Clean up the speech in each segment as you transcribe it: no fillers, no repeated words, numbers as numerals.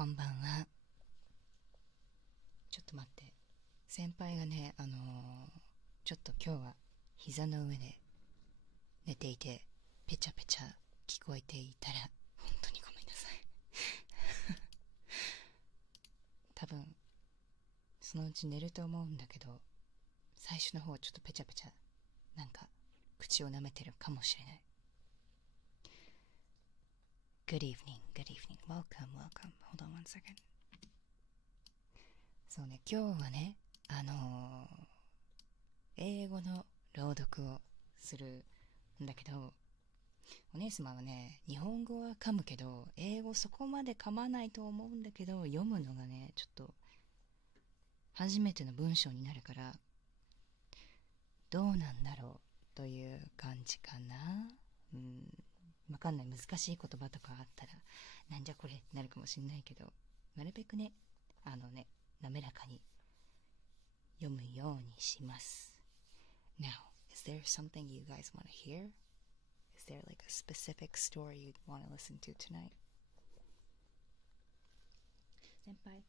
こんばんは。ちょっと待って。先輩がね、ちょっと今日は膝の上で寝ていて、ペチャペチャ聞こえていたら、本当にごめんなさい。多分、そのうち寝ると思うんだけど、最初の方ちょっとペチャペチャ、なんか、口を舐めてるかもしれない。Good evening, good evening. Welcome, welcome. Hold on one second. そうね、今日はね、英語の朗読をするんだけど、お姉様はね、日本語は噛むけど、英語そこまで噛まないと思うんだけど、読むのがね、ちょっと、初めての文章になるから、どうなんだろうという感じかな。わかんない。難しい言葉とかあったら、なんじゃこれってなるかもしんないけど、なるべくね、滑らかに読むようにします。Now, is there something you guys want to hear? Is there like a specific story you'd want to listen to tonight? 先輩、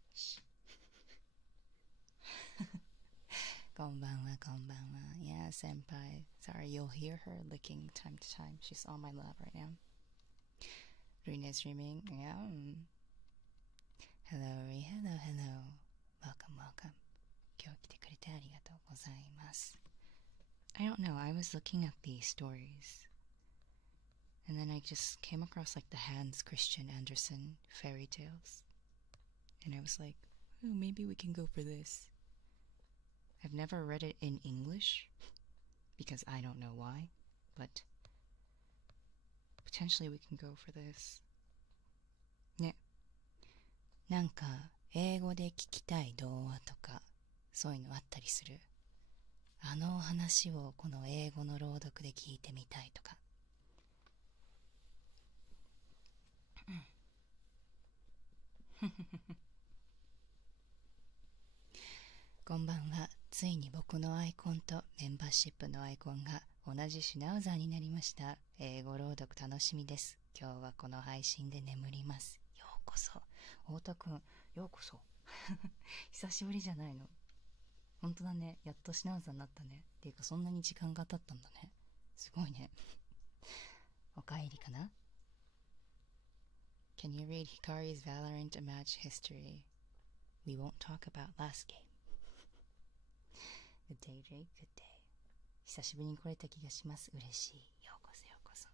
こんばんは、こんばんは。Yeah, 先輩。Sorry, you'll hear her licking time to time. She's on my lap right now. Rina is streaming. Yeah. Hello, Ri. Hello, hello. Welcome, welcome. 今日来てくれてありがとうございます。I don't know. I was looking at these stories. And then I just came across like the Hans Christian Andersen fairy tales. And I was like, oh, maybe we can go for this. I've never read it in English because I don't know why, but potentially we can go for this. ね。なんか英語で聞きたい童話とかそういうのあったりする？あの話をこの英語の朗読で聞いてみたいとか。こんばんは。ついに僕のアイコンとメンバーシップのアイコンが同じシュナウザーになりました。英語朗読楽しみです。今日はこの配信で眠ります。ようこそ。太田くん、ようこそ。久しぶりじゃないの？本当だね。やっとシュナウザーになったね。っていうかそんなに時間が経ったんだね。すごいね。おかえりかな？ Can you read Hikari's Valorant match history? We won't talk about last game.Good day, Jake. Good day. 久しぶりに来れた気がします。嬉しい。ようこそようこそ。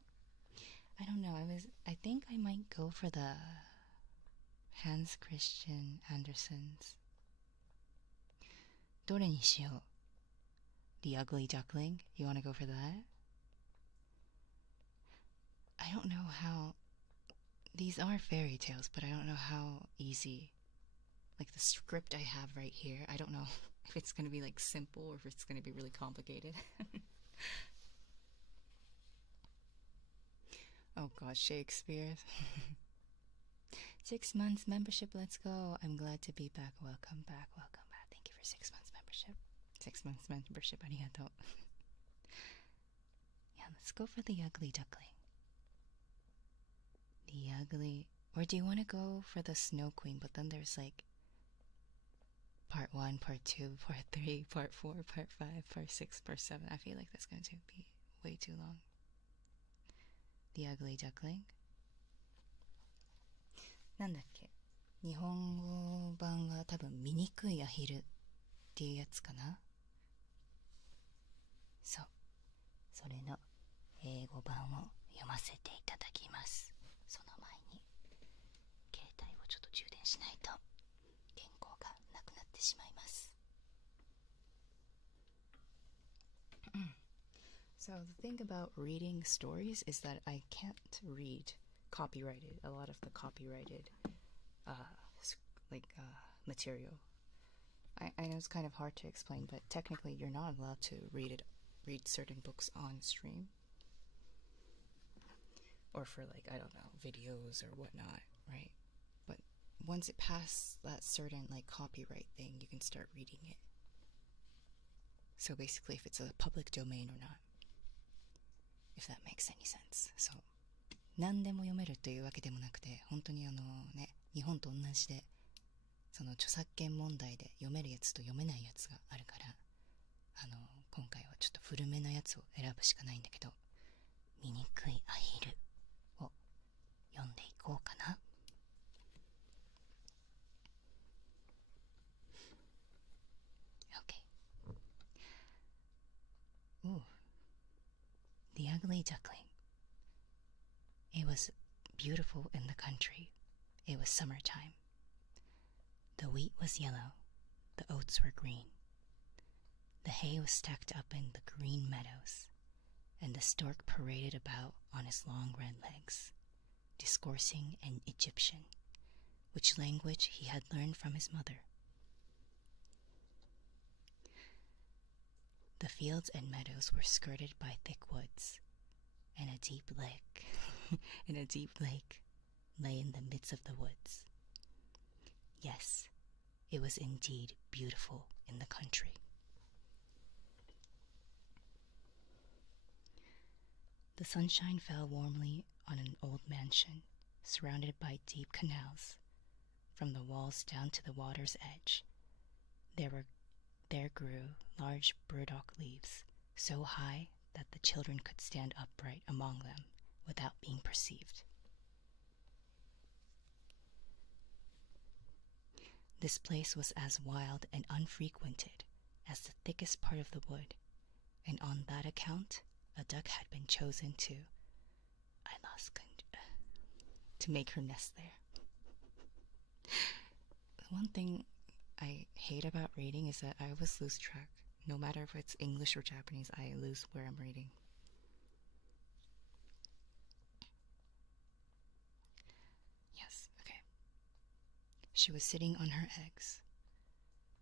I don't know. I think I might go for the Hans Christian Andersen's. どれにしよう？ The Ugly Duckling? You want to go for that? I don't know how... These are fairy tales, but I don't know how easy...Like the script I have right here, I don't know if it's going to be like simple or if it's going to be really complicated. Oh gosh, Shakespeare. 6 months membership, let's go. I'm glad to be back. Welcome back, welcome back. Thank you for 6 months membership. 6 months membership, ありがとう。Yeah, let's go for the ugly duckling. The ugly... Or do you want to go for the snow queen? But then there's like...Part 1, Part 2, Part 3, Part 4, Part 5, Part 6, Part 7. I feel like that's going to be way too long. The Ugly Duckling? なんだっけ？日本語版は多分醜いアヒルっていうやつかな？そう。それの英語版を読ませていただきます。その前に携帯をちょっと充電しないと原稿がなくなってしまいます。So the thing about reading stories is that I can't read copyrighted, a lot of the copyrighted material. I know it's kind of hard to explain, but technically you're not allowed to read certain books on stream. Or for like, I don't know, videos or whatnot, right? But once it passes that certain like copyright thing, you can start reading it. So basically if it's a public domain or not, if that makes any sense. So 何でも読めるというわけでもなくて、本当にね、日本と同じで、その著作権問題で読めるやつと読めないやつがあるから、今回はちょっと古めなやつを選ぶしかないんだけど、醜いアヒルを読んでいこうかな。OK。Ooh. The ugly duckling. It was beautiful in the country. It was summertime. The wheat was yellow. The oats were green. The hay was stacked up in the green meadows, and the stork paraded about on his long red legs, discoursing in Egyptian, which language he had learned from his mother. The fields and meadows were skirted by thick woods, and a deep lake lay in the midst of the woods. Yes, it was indeed beautiful in the country. The sunshine fell warmly on an old mansion, surrounded by deep canals. From the walls down to the water's edge, there grew large burdock leaves, so high that the children could stand upright among them without being perceived. This place was as wild and unfrequented as the thickest part of the wood, and on that account a duck had been chosen to make her nest there. One thing I hate about reading is that I always lose track. No matter if it's English or Japanese, I lose where I'm reading. Yes, okay. She was sitting on her eggs,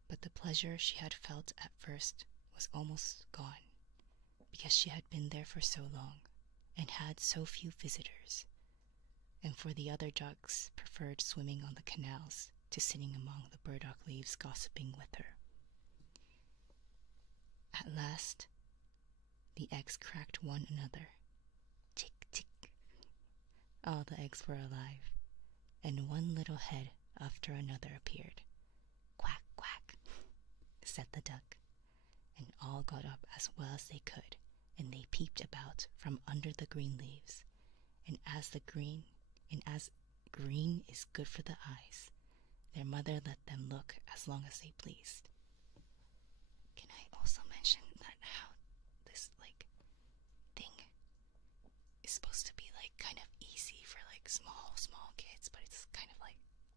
but the pleasure she had felt at first was almost gone, because she had been there for so long and had so few visitors, and for the other ducks preferred swimming on the canals to sitting among the burdock leaves gossiping with her. At last, the eggs cracked one another. Tick, tick. All the eggs were alive, and one little head after another appeared. Quack, quack, said the duck, and all got up as well as they could, and they peeped about from under the green leaves, and as green is good for the eyes, their mother let them look as long as they pleased. Can I also mention that how this thing is supposed to be kind of easy for small kids, but it's kind of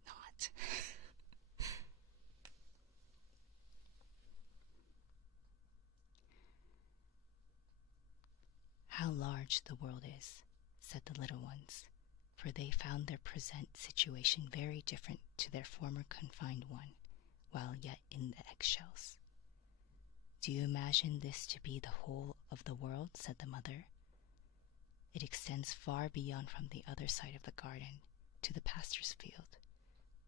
not. How large the world is, said the little ones, for they found their present situation very different to their former confined one, while yet in the eggshells. Do you imagine this to be the whole of the world? Said the mother. It extends far beyond from the other side of the garden to the pastor's field,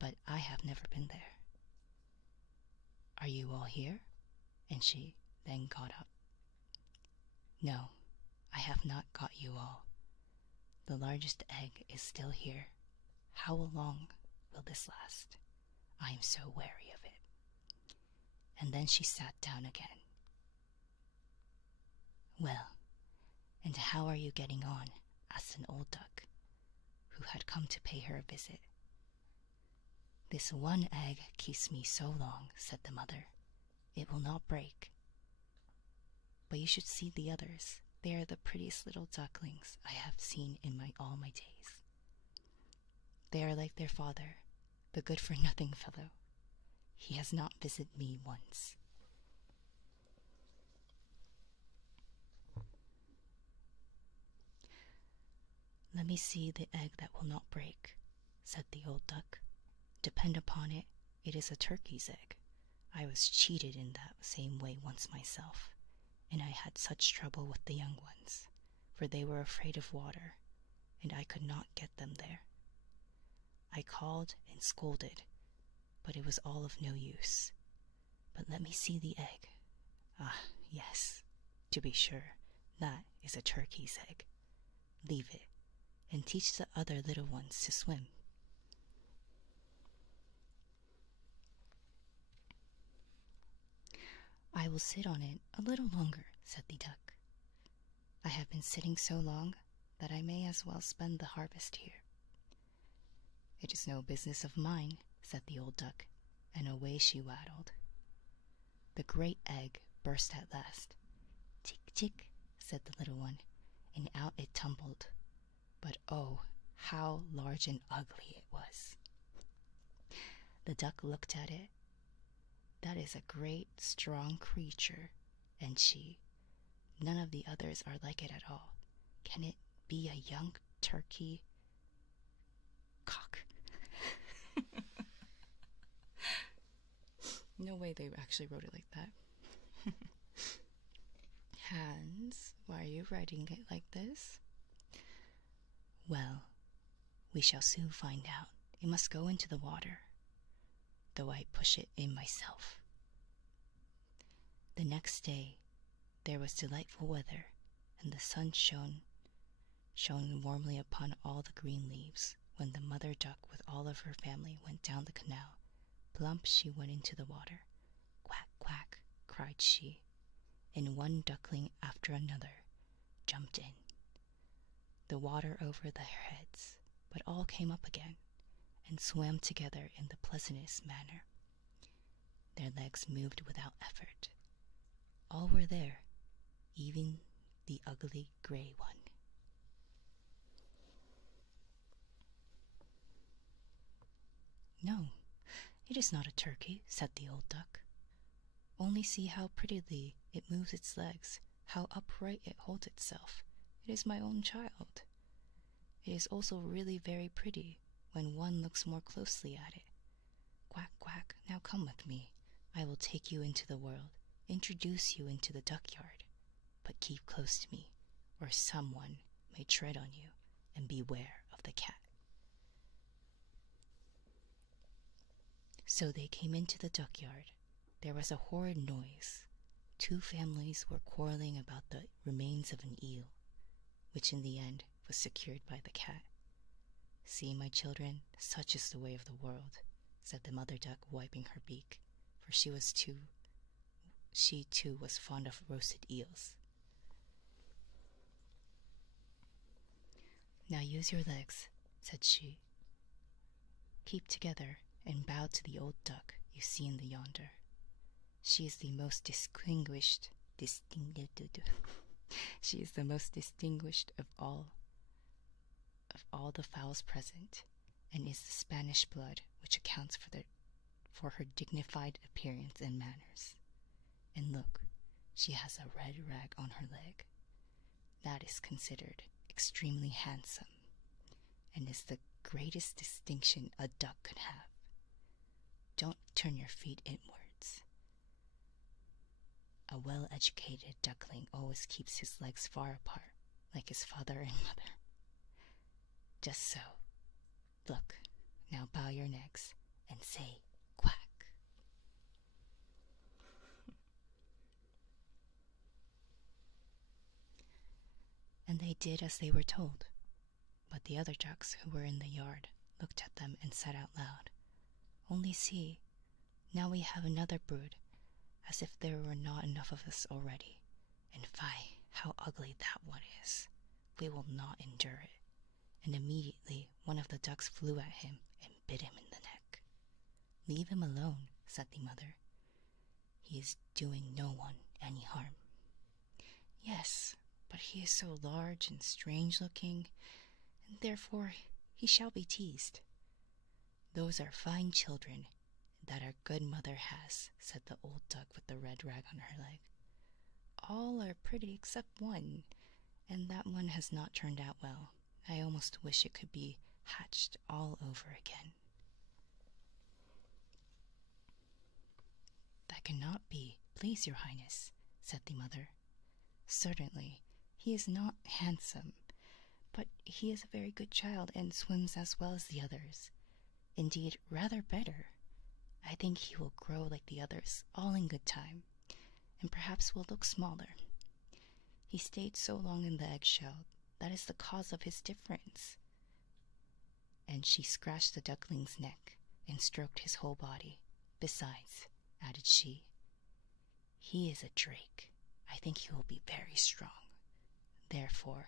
but I have never been there. Are you all here? And she then got up. No, I have not got you all. The largest egg is still here. How long will this last? I am so weary of it. And then she sat down again. Well, and how are you getting on? Asked an old duck, who had come to pay her a visit. This one egg keeps me so long, said the mother. It will not break. But you should see the others. They are the prettiest little ducklings I have seen in all my days. They are like their father, the good-for-nothing fellow. He has not visited me once. Let me see the egg that will not break, said the old duck. Depend upon it, it is a turkey's egg. I was cheated in that same way once myself, and I had such trouble with the young ones, for they were afraid of water, and I could not get them there. I called and scolded, but it was all of no use. But let me see the egg. Ah, yes, to be sure, that is a turkey's egg. Leave it, and teach the other little ones to swim. I will sit on it a little longer, said the duck. I have been sitting so long that I may as well spend the harvest here. It is no business of mine, said the old duck, and away she waddled. The great egg burst at last. Tick, tick, said the little one, and out it tumbled. But oh, how large and ugly it was. The duck looked at it. That is a great, strong creature, and she. None of the others are like it at all. Can it be a young turkey cock? No way they actually wrote it like that. Hans, why are you writing it like this? Well, we shall soon find out. It must go into the water, though I push it in myself. The next day, there was delightful weather, and the sun shone warmly upon all the green leaves. When the mother duck with all of her family went down the canal, plump she went into the water. Quack, quack, cried she, and one duckling after another jumped in. The water over their heads, but all came up again, and swam together in the pleasantest manner. Their legs moved without effort. All were there, even the ugly gray one. No, it is not a turkey, said the old duck. Only see how prettily it moves its legs, how upright it holds itself. It is my own child. It is also really very pretty when one looks more closely at it. Quack, quack, now come with me. I will take you into the world, introduce you into the duckyard. But keep close to me, or someone may tread on you, and beware of the cat. So they came into the duckyard. There was a horrid noise. Two families were quarreling about the remains of an eel, which in the end was secured by the cat. See, my children, such is the way of the world, said the mother duck, wiping her beak, for she too was fond of roasted eels. Now use your legs, said she. Keep together and bow to the old duck you see in the yonder. She is the most distinguished of all the fowls present, and is the Spanish blood which accounts for her dignified appearance and manners. And look, she has a red rag on her leg. That is considered extremely handsome, and is the greatest distinction a duck could have. Don't turn your feet inwards. A well-educated duckling always keeps his legs far apart, like his father and mother. Just so. Look, now bow your necks and say quack. And they did as they were told. But the other ducks who were in the yard looked at them and said out loud, Only see, now we have another brood, as if there were not enough of us already. And fie, how ugly that one is. We will not endure it. And immediately one of the ducks flew at him and bit him in the neck. Leave him alone, said the mother. He is doing no one any harm. Yes, but he is so large and strange-looking, and therefore he shall be teased. Those are fine children that our good mother has, said the old duck with the red rag on her leg. All are pretty except one, and that one has not turned out well. I almost wish it could be hatched all over again. That cannot be, please your highness, said the mother. Certainly, he is not handsome, but he is a very good child and swims as well as the others. Indeed, rather better. I think he will grow like the others, all in good time, and perhaps will look smaller. He stayed so long in the eggshell, that is the cause of his difference. And she scratched the duckling's neck and stroked his whole body. Besides, added she, He is a drake. I think he will be very strong. Therefore,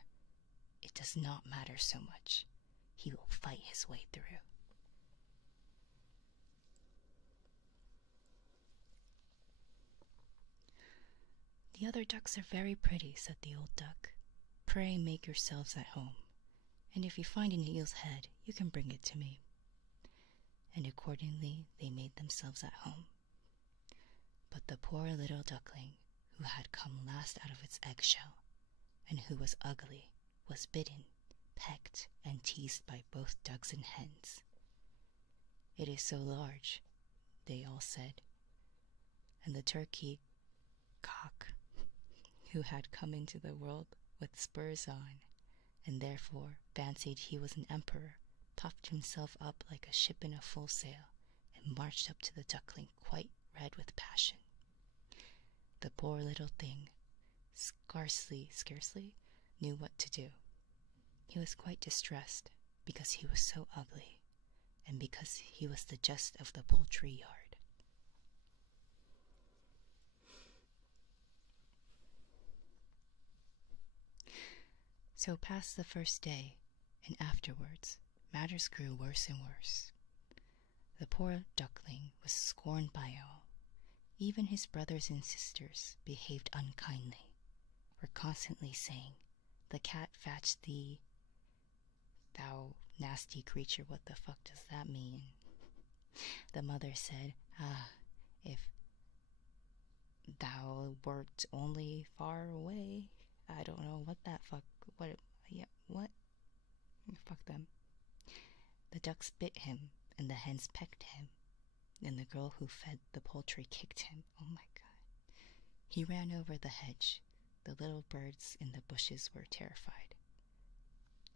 it does not matter so much. He will fight his way through. The other ducks are very pretty, said the old duck. Pray make yourselves at home, and if you find an eel's head, you can bring it to me. And accordingly they made themselves at home. But the poor little duckling, who had come last out of its eggshell, and who was ugly, was bitten, pecked, and teased by both ducks and hens. It is so large, they all said, and the turkey cock, who had come into the world with spurs on, and therefore fancied he was an emperor, puffed himself up like a ship in a full sail, and marched up to the duckling quite red with passion. The poor little thing scarcely knew what to do. He was quite distressed, because he was so ugly, and because he was the jest of the poultry yard. So passed the first day, and afterwards matters grew worse and worse. The poor duckling was scorned by all. Even his brothers and sisters behaved unkindly, were constantly saying, "The cat fetched thee." Thou nasty creature, what the fuck does that mean? The mother said, if thou wert only far away. I don't know what that fuck, what? Fuck them. The ducks bit him, and the hens pecked him, and the girl who fed the poultry kicked him. Oh my god. He ran over the hedge. The little birds in the bushes were terrified.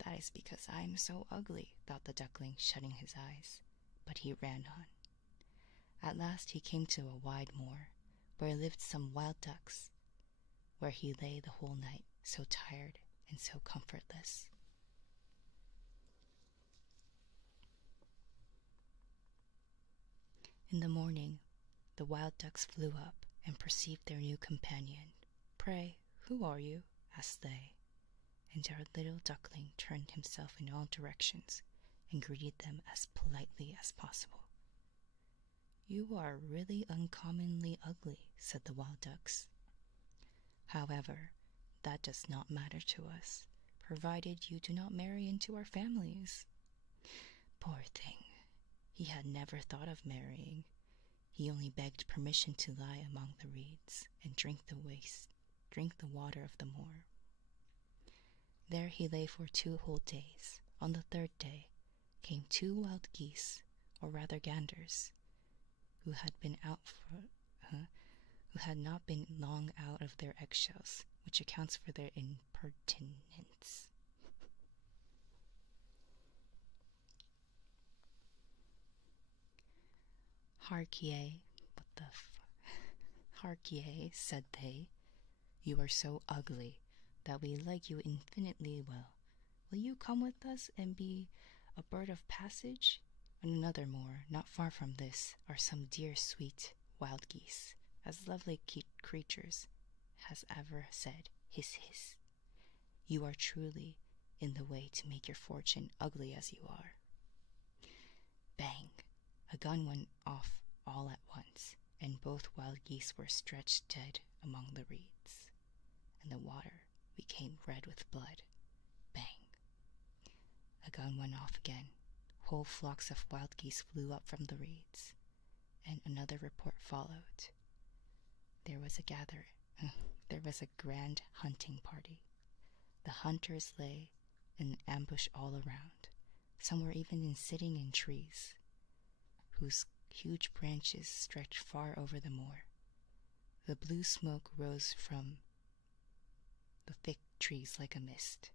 That is because I am so ugly, thought the duckling, shutting his eyes. But he ran on. At last he came to a wide moor, where lived some wild ducks, where he lay the whole night, so tired and so comfortless. In the morning, the wild ducks flew up and perceived their new companion. "Pray, who are you?" asked they. And our little duckling turned himself in all directions and greeted them as politely as possible. "You are really uncommonly ugly," said the wild ducks. "However, that does not matter to us, provided you do not marry into our families." Poor thing. He had never thought of marrying. He only begged permission to lie among the reeds and drink the water of the moor. There he lay for 2 whole days. On the 3rd day came 2 wild geese, or rather ganders, who had not been long out of their eggshells, which accounts for their impertinence. "Hark ye," "Hark ye," said they, "you are so ugly that we like you infinitely well. Will you come with us and be a bird of passage?" On another moor, not far from this, are some dear sweet wild geese, as lovely creatures as ever said, "Hiss, hiss." You are truly in the way to make your fortune, ugly as you are. Bang! A gun went off all at once, and both wild geese were stretched dead among the reeds, and the water became red with blood. Bang! A gun went off again. Whole flocks of wild geese flew up from the reeds, and another report followed. There was a grand hunting party. The hunters lay in ambush all around. Some were even sitting in trees, whose huge branches stretched far over the moor. The blue smoke rose from the thick trees like a mist,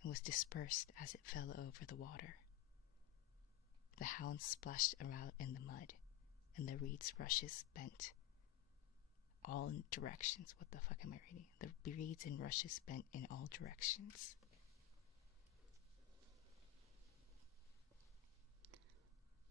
and was dispersed as it fell over the water. The hounds splashed around in the mud, and the reeds rushes bent all in directions. What the fuck am I reading? The reeds and rushes bent in all directions.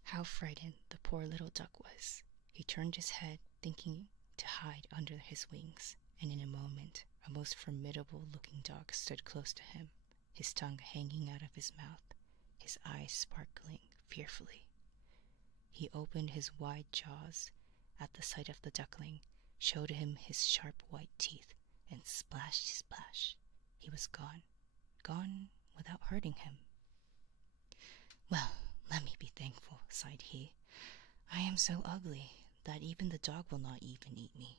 How frightened the poor little duck was. He turned his head, thinking to hide under his wings, and in a moment a most formidable-looking dog stood close to him, his tongue hanging out of his mouth, his eyes sparkling fearfully. He opened his wide jaws at the sight of the duckling, showed him his sharp white teeth, and splash, splash, he was gone, gone without hurting him. "Well, let me be thankful," sighed he. "I am so ugly that even the dog will not even eat me."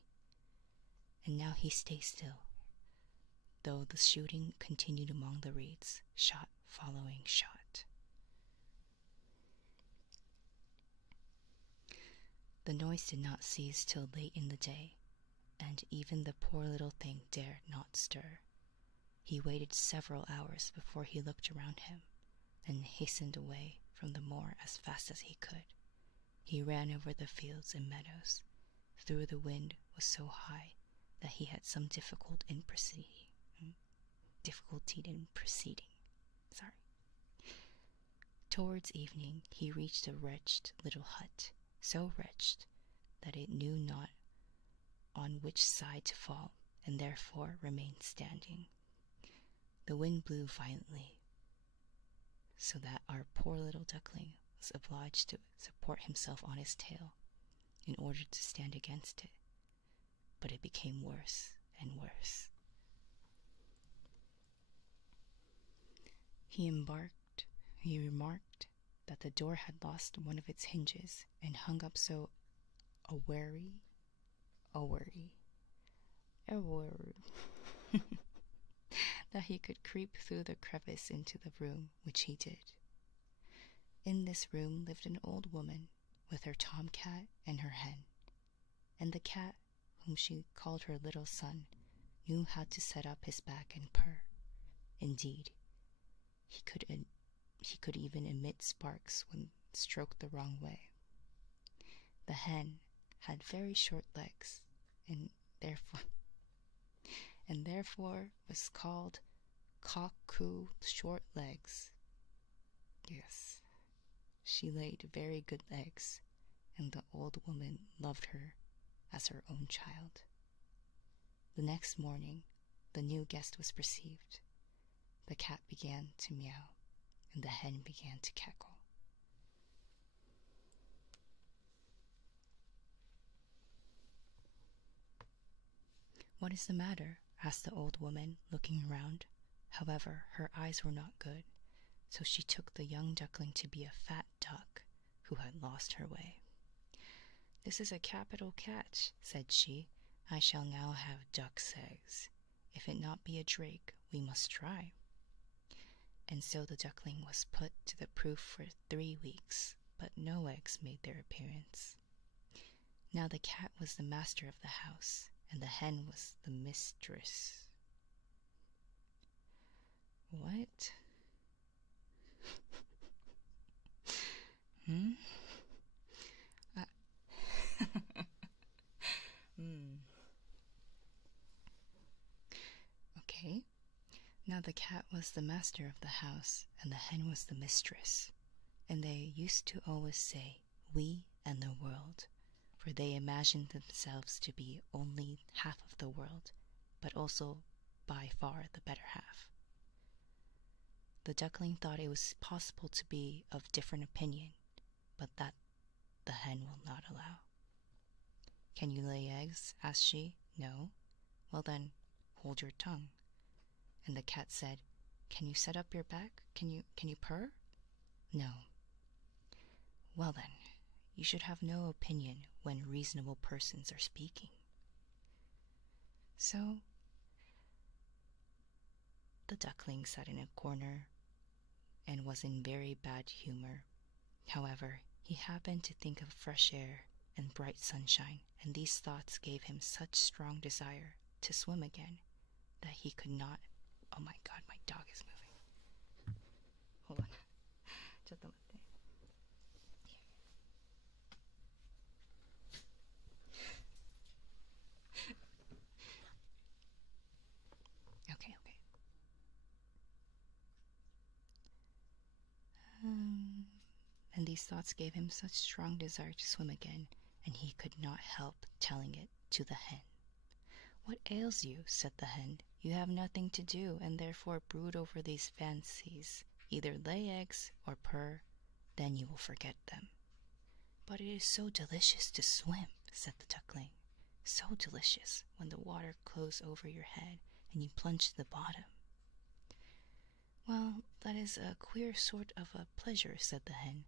And now he stayed still, though the shooting continued among the reeds, shot following shot. The noise did not cease till late in the day, and even the poor little thing dared not stir. He waited several hours before he looked around him, then hastened away from the moor as fast as he could. He ran over the fields and meadows, though the wind was so high that he had some difficulty in proceeding. Towards evening he reached a wretched little hut, so wretched that it knew not on which side to fall, and therefore remained standing. The wind blew violently, so that our poor little duckling was obliged to support himself on his tail in order to stand against it. But it became worse and worse. He remarked that the door had lost one of its hinges and hung up so awry that he could creep through the crevice into the room, which he did. In this room lived an old woman with her tomcat and her hen, and the cat, whom she called her little son, knew how to set up his back and purr. Indeed, he could even emit sparks when stroked the wrong way. The hen had very short legs, and therefore was called Cock-Coo Short Legs. Yes, she laid very good eggs, and the old woman loved her as her own child. The next morning, the new guest was perceived. The cat began to meow, and the hen began to cackle. "What is the matter?" asked the old woman, looking around. However, her eyes were not good, so she took the young duckling to be a fat duck who had lost her way. "This is a capital catch," said she. "I shall now have duck's eggs. If it not be a drake, we must try." And so the duckling was put to the proof for 3 weeks, but no eggs made their appearance. Now the cat was the master of the house, and the hen was the mistress. What? Okay. Now the cat was the master of the house, and the hen was the mistress. And they used to always say, "we and the world," for they imagined themselves to be only half of the world, but also by far the better half. The duckling thought it was possible to be of different opinion, but that the hen will not allow. "Can you lay eggs?" asked she. "No." "Well then, hold your tongue." And the cat said, "Can you set up your back? Can you purr?" "No." "Well then, you should have no opinion when reasonable persons are speaking." So the duckling sat in a corner and was in very bad humor. However, he happened to think of fresh air and bright sunshine, and these thoughts gave him such strong desire to swim again that he could not. Oh my god, my dog is moving. Hold on. ちょっと待って。Okay. And these thoughts gave him such strong desire to swim again, and he could not help telling it to the hen. "What ails you?" said the hen. "You have nothing to do, and therefore brood over these fancies. Either lay eggs or purr, then you will forget them." "But it is so delicious to swim," said the duckling. "So delicious when the water closes over your head and you plunge to the bottom." "Well, that is a queer sort of a pleasure," said the hen.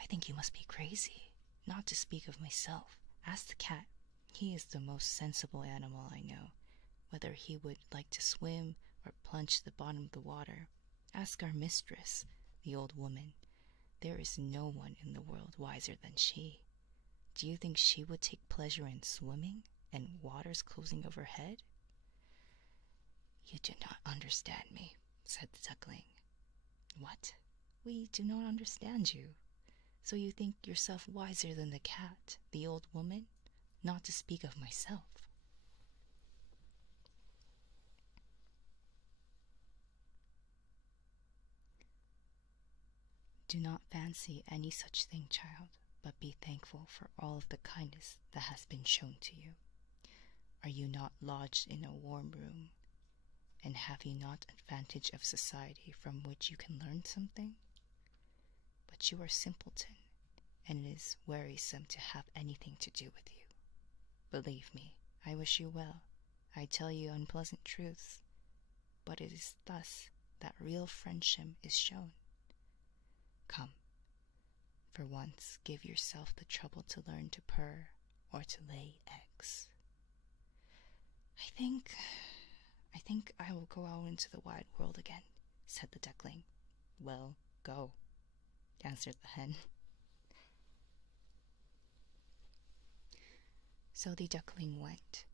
"I think you must be crazy. Not to speak of myself, ask the cat. He is the most sensible animal I know. Whether he would like to swim or plunge to the bottom of the water, ask our mistress, the old woman. There is no one in the world wiser than she. Do you think she would take pleasure in swimming and waters closing overhead?" "You do not understand me," said the duckling. "What? We do not understand you. So you think yourself wiser than the cat, the old woman? Not to speak of myself." "Do not fancy any such thing, child, but be thankful for all of the kindness that has been shown to you. Are you not lodged in a warm room? And have you not advantage of society from which you can learn something? But you are simpleton, and it is wearisome to have anything to do with you. Believe me, I wish you well. I tell you unpleasant truths, but it is thus that real friendship is shown. Come, for once give yourself the trouble to learn to purr or to lay eggs." I think I will go out into the wide world again," said the duckling. "Well, go," answered the hen. So the duckling went.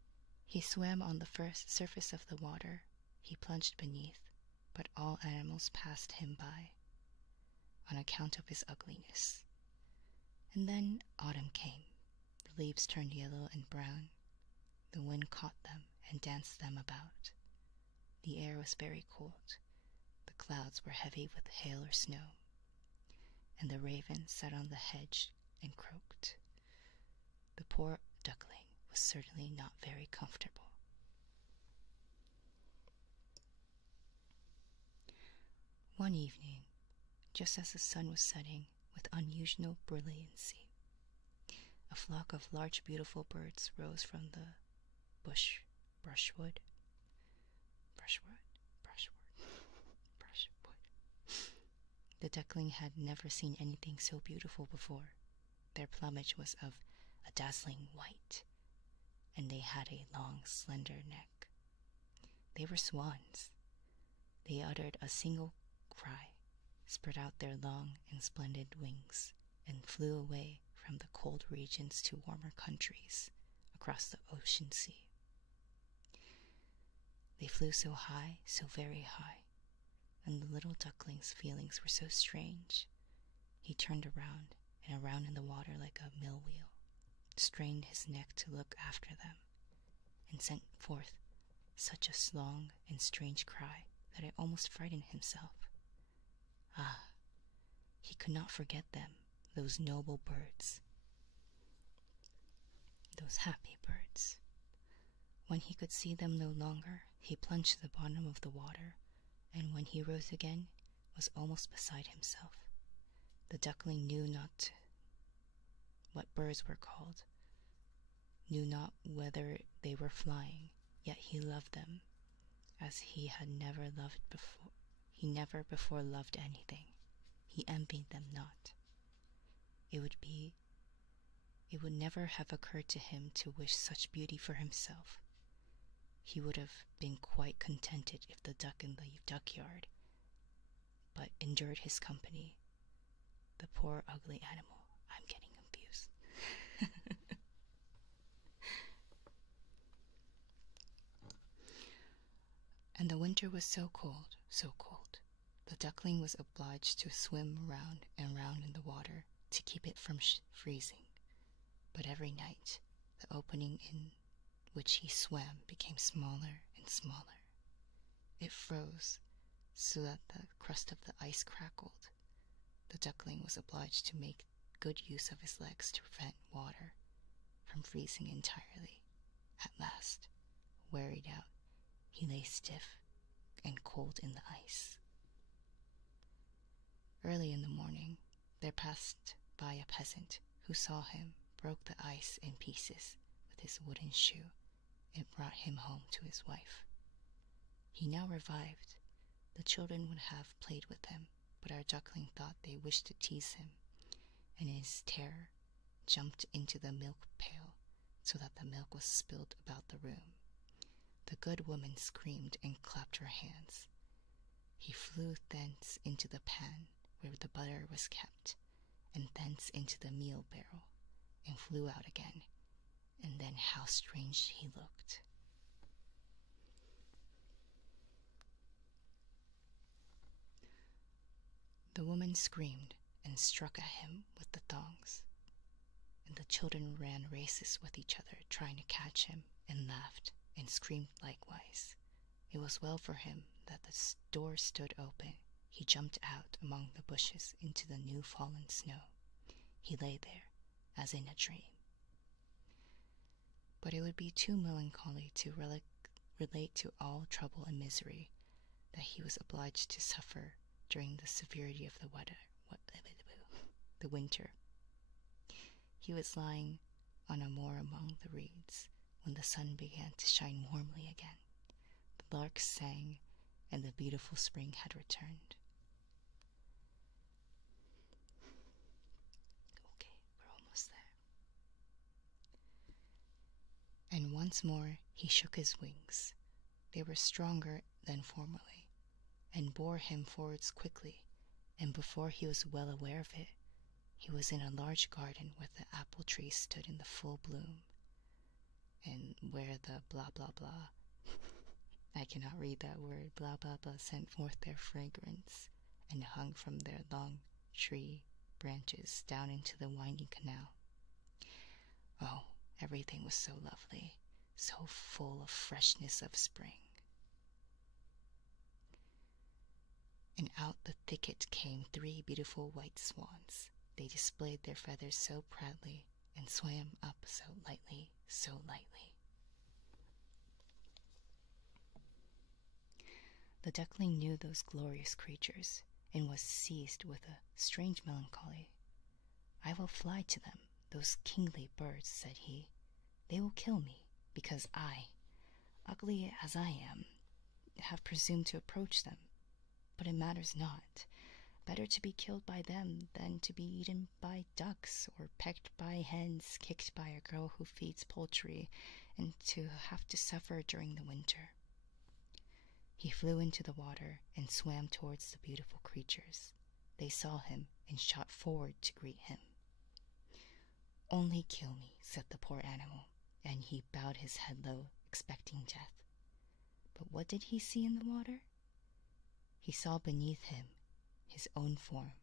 He swam on the first surface of the water. He plunged beneath, but all animals passed him by on account of his ugliness. And then autumn came. The leaves turned yellow and brown. The wind caught them and danced them about. The air was very cold. The clouds were heavy with hail or snow. And the raven sat on the hedge and croaked. The poor duckling was certainly not very comfortable. One evening, just as the sun was setting with unusual brilliancy, a flock of large beautiful birds rose from the brushwood. The duckling had never seen anything so beautiful before. Their plumage was of a dazzling white, and they had a long, slender neck. They were swans. They uttered a single cry, spread out their long and splendid wings, and flew away from the cold regions to warmer countries across the ocean sea. They flew so high, so very high, and the little duckling's feelings were so strange. He turned around and around in the water like a mill wheel, strained his neck to look after them, and sent forth such a long and strange cry that it almost frightened himself. Ah, he could not forget them, those noble birds, those happy birds. When he could see them no longer, he plunged to the bottom of the water, and when he rose again, was almost beside himself. The duckling knew not what birds were called, knew not whether they were flying, yet he loved them as he had never loved before. He never before loved anything. He envied them not. It would never have occurred to him to wish such beauty for himself. He would have been quite contented if the duck in the duckyard but endured his company. The poor ugly animal. I'm getting confused. And the winter was so cold, so cold. The duckling was obliged to swim round and round in the water to keep it from freezing. But every night, the opening in which he swam became smaller and smaller. It froze so that the crust of the ice crackled. The duckling was obliged to make good use of his legs to prevent water from freezing entirely. At last, wearied out, he lay stiff and cold in the ice. Early in the morning, there passed by a peasant who saw him, broke the ice in pieces with his wooden shoe, and brought him home to his wife. He now revived. The children would have played with him, but our duckling thought they wished to tease him, and in his terror jumped into the milk pail so that the milk was spilled about the room. The good woman screamed and clapped her hands. He flew thence into the pan where the butter was kept, and thence into the meal barrel, and flew out again, and then how strange he looked. The woman screamed and struck at him with the thongs, and the children ran races with each other trying to catch him, and laughed and screamed likewise. It was well for him that the door stood open. He jumped out among the bushes into the new fallen snow. He lay there as in a dream. But it would be too melancholy to relate to all trouble and misery that he was obliged to suffer during the severity of the winter. He was lying on a moor among the reeds when the sun began to shine warmly again. The larks sang, and the beautiful spring had returned. Okay, we're almost there. And once more he shook his wings. They were stronger than formerly, and bore him forwards quickly, and before he was well aware of it, he was in a large garden where the apple trees stood in the full bloom, and where the blah blah blah, I cannot read that word, blah blah blah, sent forth their fragrance, and hung from their long tree branches down into the winding canal. Oh, everything was so lovely, so full of freshness of spring. And out the thicket came 3 beautiful white swans. They displayed their feathers so proudly, and swam up so lightly, so lightly. The duckling knew those glorious creatures, and was seized with a strange melancholy. "I will fly to them, those kingly birds," said he. "They will kill me, because I, ugly as I am, have presumed to approach them. But it matters not. Better to be killed by them than to be eaten by ducks, or pecked by hens, kicked by a girl who feeds poultry, and to have to suffer during the winter." He flew into the water and swam towards the beautiful creatures. They saw him and shot forward to greet him. "Only kill me," said the poor animal, and he bowed his head low, expecting death. But what did he see in the water? He saw beneath him his own form,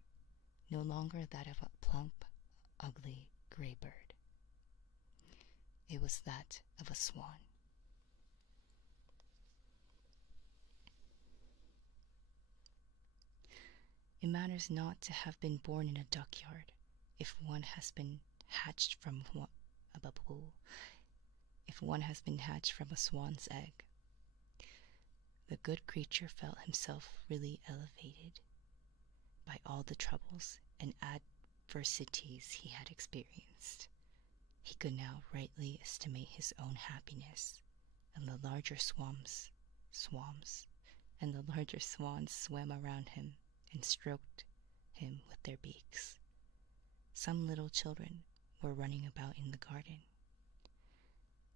no longer that of a plump, ugly gray bird. It was that of a swan. It matters not to have been born in a duckyard if one has been hatched from a swan's egg. The good creature felt himself really elevated by all the troubles and adversities he had experienced. He could now rightly estimate his own happiness, and the larger swans swam around him and stroked him with their beaks. Some little children were running about in the garden.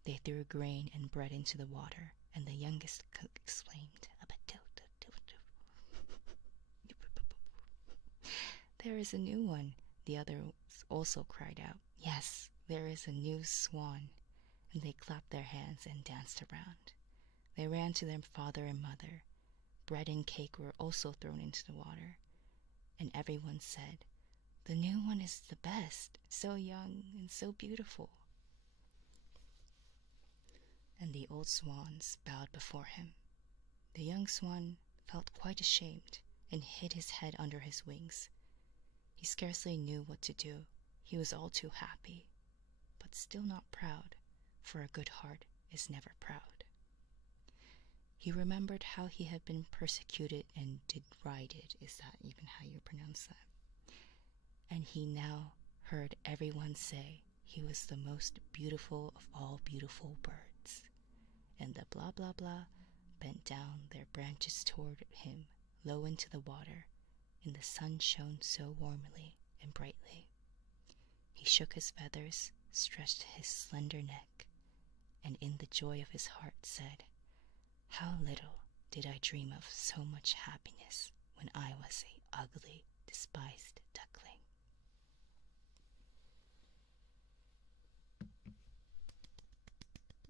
They threw grain and bread into the water, and the youngest exclaimed, "There is a new one!" The others also cried out, "Yes, there is a new swan!" And they clapped their hands and danced around. They ran to their father and mother. Bread and cake were also thrown into the water, and everyone said, "The new one is the best, so young and so beautiful." And the old swans bowed before him. The young swan felt quite ashamed and hid his head under his wings. He scarcely knew what to do. He was all too happy. but still not proud, for a good heart is never proud. He remembered how he had been persecuted and derided. Is that even how you pronounce that? And he now heard everyone say he was the most beautiful of all beautiful birds. And the blah blah blah bent down their branches toward him, low into the water, and the sun shone so warmly and brightly. He shook his feathers, stretched his slender neck, and in the joy of his heart said, "How little did I dream of so much happiness when I was a ugly, despised duckling."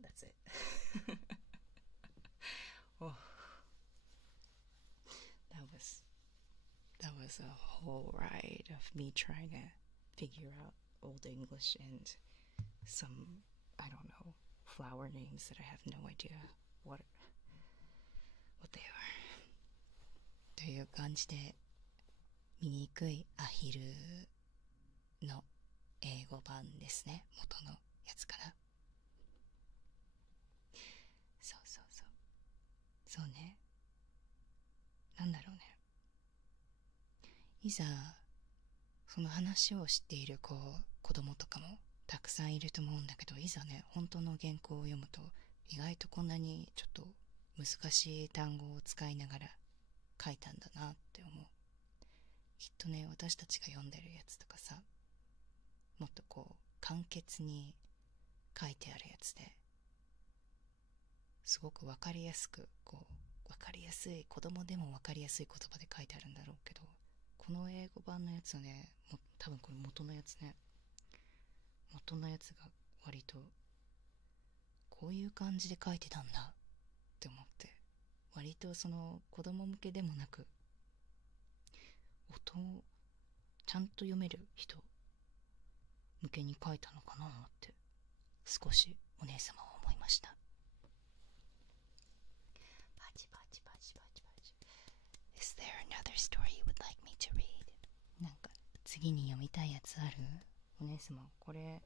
That's it. Oh, that was a whole ride of me trying to figure out Old English and some, I don't know, flower names that I have no idea what they are. という感じで、醜いアヒルの英語版ですね。元のやつかな。そうね。なんだろうね。いざその話を知っている子供とかもたくさんいると思うんだけど、いざね本当の原稿を読むと意外とこんなにちょっと難しい単語を使いながら書いたんだなって思う。きっとね、私たちが読んでるやつとかさ、もっとこう簡潔に書いてあるやつですごくわかりやすく、こうわかりやすい、子供でもわかりやすい言葉で書いてあるんだろうけど、この英語版のやつはね、多分これ元のやつね、元のやつが割とこういう感じで書いてたんだって思って、割とその子供向けでもなく音をちゃんと読める人向けに書いたのかなって少しお姉様は思いました。Is there another story you would like me to read? なんか次に読みたいやつある？お姉様、これ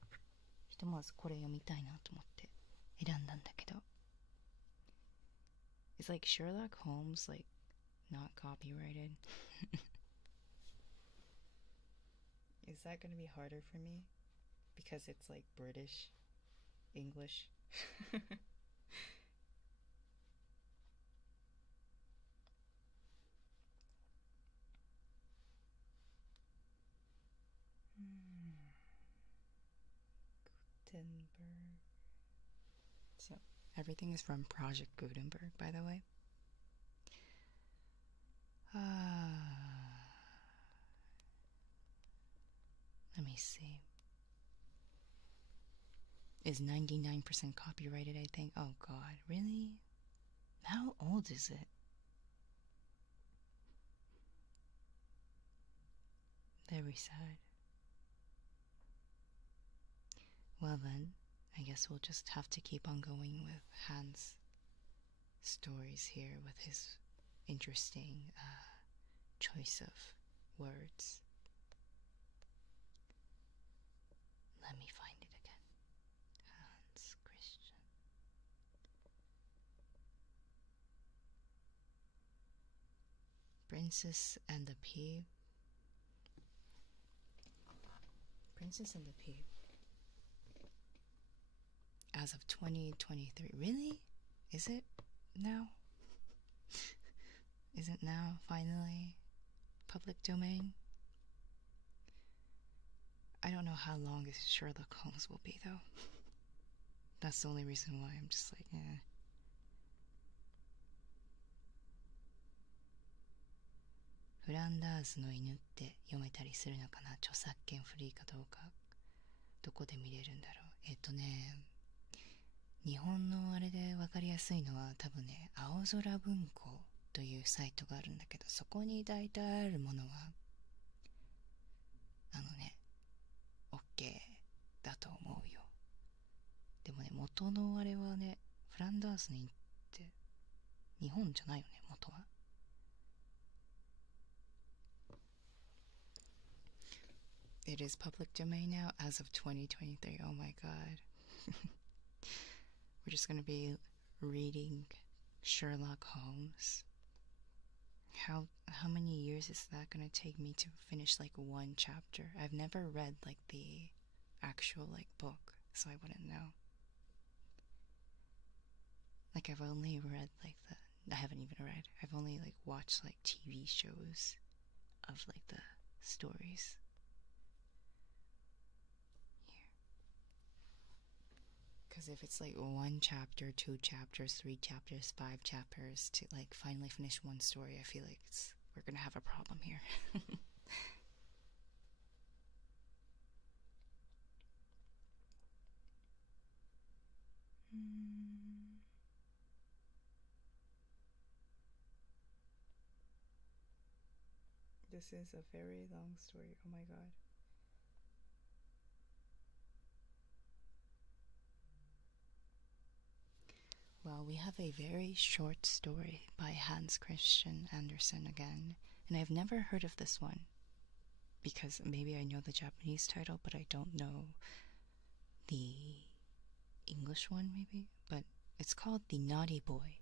ひとまずこれ読みたいなと思って選んだんだけど。It's like Sherlock Holmes, like not copyrighted. Is that going to be harder for me? Because it's like British English. Gutenberg. So everything is from Project Gutenberg, by the way. Let me see. Is 99% copyrighted, I think. Oh god, really? How old is it? Very sad. Well then, I guess we'll just have to keep on going with Hans' stories here with his interesting choice of words. Let me find it again. Hans Christian. Princess and the Pea. Princess and the Pea. As of 2023. Really? Is it now? Is it now finally public domain? I don't know how long Sherlock Holmes will be though. That's the only reason why I'm just like, eh. フランダーズの犬って読めたりするのかな？著作権フリーかどうか。どこで見れるんだろう。日本のあれで分かりやすいのは多分ね、青空文庫というサイトがあるんだけど、そこに大体あるものはOK だと思うよ。でもね、元のあれはね、フランダースに行って日本じゃないよね、元は。It is public domain now as of 2023. Oh my god. We're just gonna be reading Sherlock Holmes. How many years is that gonna take me to finish like one chapter? I've never read like the actual like book, so I wouldn't know. Like I've only read like I haven't even read. I've only like watched like TV shows of like the stories. Because if it's like one chapter, 2 chapters, 3 chapters, 5 chapters to like finally finish one story, I feel like we're gonna have a problem here. This is a very long story. Oh my god. Well, we have a very short story by Hans Christian Andersen again, and I've never heard of this one because maybe I know the Japanese title, but I don't know the English one maybe, but it's called The Naughty Boy.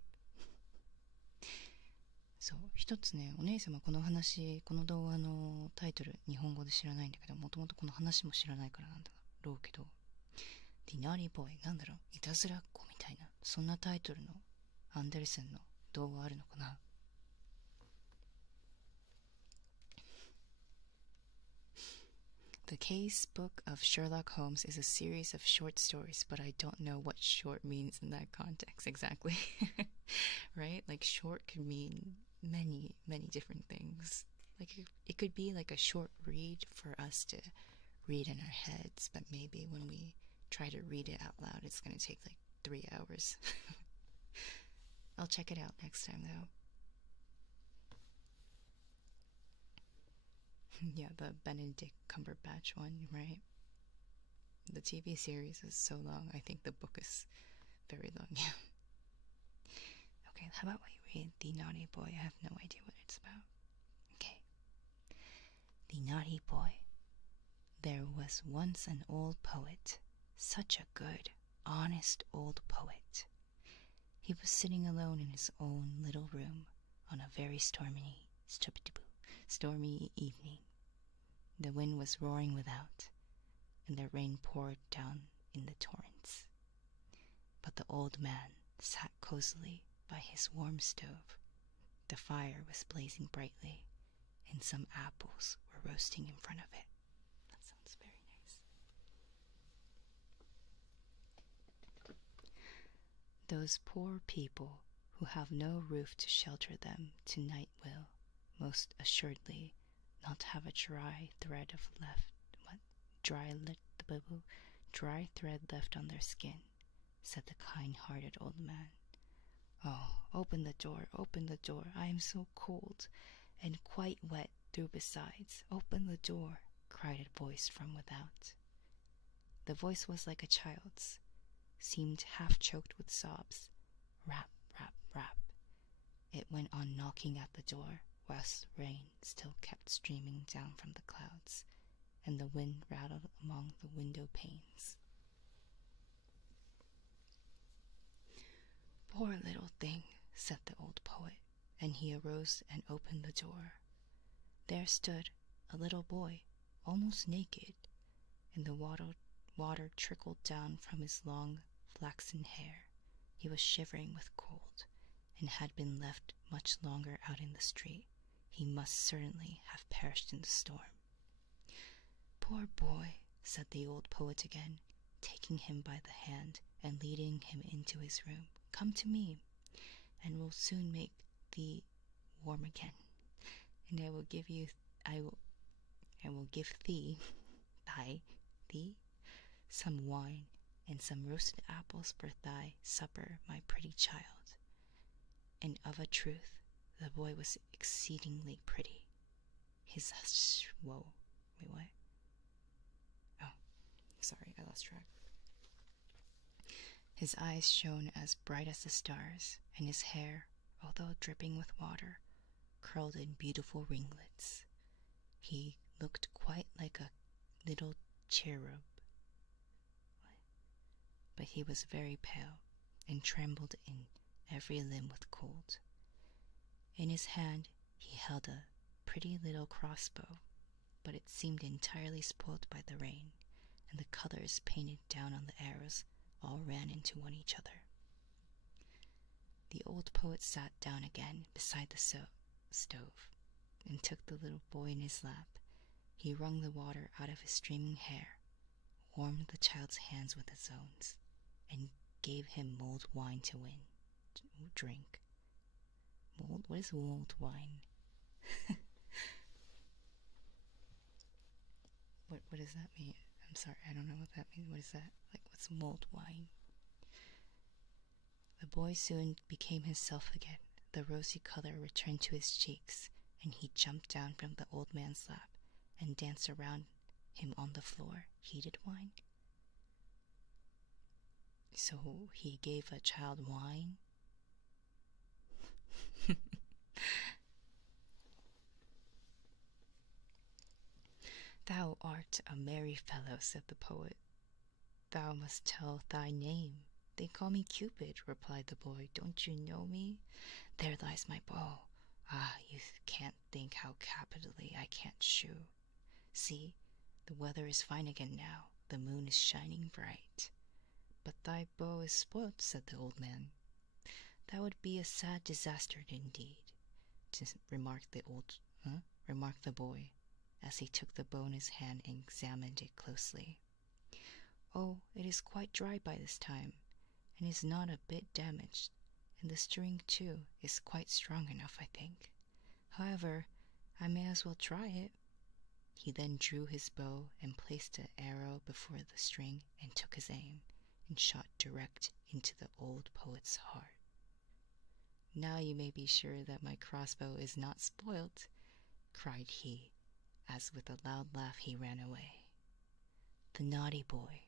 そう、一つね、お姉様この話、この動画のタイトル日本語で知らないんだけど、もともとこの話も知らないからなんだろうけど、The Naughty Boy、なんだろう、いたずらっ子みたいな、そんなタイトルのアンデルセンの動画あるのかな。The case book of Sherlock Holmes is a series of short stories, but I don't know what short means in that context exactly. Right? Like short could mean many different things. Like it could be like a short read for us to read in our heads, but maybe when we try to read it out loud, it's going to take like 3 hours. I'll check it out next time though. Yeah, the Benedict Cumberbatch one, right? The TV series is so long. I think the book is very long, yeah. Okay, how about we read The Naughty Boy? I have no idea what it's about. Okay. The Naughty Boy. There was once an old poet, such a good, honest old poet. He was sitting alone in his own little room on a very stormy evening. The wind was roaring without, and the rain poured down in the torrents. But the old man sat cozily by his warm stove. The fire was blazing brightly, and some apples were roasting in front of it. That sounds very nice. Those poor people who have no roof to shelter them tonight will, most assuredly, not have a dry thread left on their skin, said the kind-hearted old man. Oh, open the door, I am so cold, and quite wet through besides. Open the door, cried a voice from without. The voice was like a child's, seemed half-choked with sobs. Rap, rap, rap. It went on knocking at the door, whilst rain still kept streaming down from the clouds, and the wind rattled among the window panes. Poor little thing, said the old poet, and he arose and opened the door. There stood a little boy, almost naked, and the water trickled down from his long flaxen hair. He was shivering with cold, and had been left much longer out in the street. He must certainly have perished in the storm. Poor boy, said the old poet again, taking him by the hand and leading him into his room. Come to me, and we'll soon make thee warm again, and I will give thee some wine and some roasted apples for thy supper, my pretty child. And of a truth, the boy was exceedingly pretty. His whoa, wait, what? Oh, sorry, I lost track. His eyes shone as bright as the stars, and his hair, although dripping with water, curled in beautiful ringlets. He looked quite like a little cherub. But he was very pale and trembled in every limb with cold. In his hand he held a pretty little crossbow, but it seemed entirely spoilt by the rain, and the colors painted down on the arrows all ran into one each other. The old poet sat down again beside the stove and took the little boy in his lap. He wrung the water out of his streaming hair, warmed the child's hands with his own, and gave him mulled wine to drink. Mulled? What is mulled wine? What does that mean? I'm sorry, I don't know what that means. What is that? Like, what's mulled wine? The boy soon became himself again. The rosy color returned to his cheeks, and he jumped down from the old man's lap and danced around him on the floor. Heated wine? So he gave a child wine? Thou art a merry fellow, said the poet. Thou must tell thy name. They call me Cupid, replied the boy. Don't you know me? There lies my bow. Ah, you can't think how capitally I can't shoot. See, the weather is fine again now. The moon is shining bright. But thy bow is spoilt, said the old man. That would be a sad disaster indeed, remarked the boy, as he took the bow in his hand and examined it closely. Oh, it is quite dry by this time, and is not a bit damaged, and the string, too, is quite strong enough, I think. However, I may as well try it. He then drew his bow and placed an arrow before the string and took his aim, and shot direct into the old poet's heart. Now you may be sure that my crossbow is not spoilt, cried he, as with a loud laugh he ran away. The naughty boy!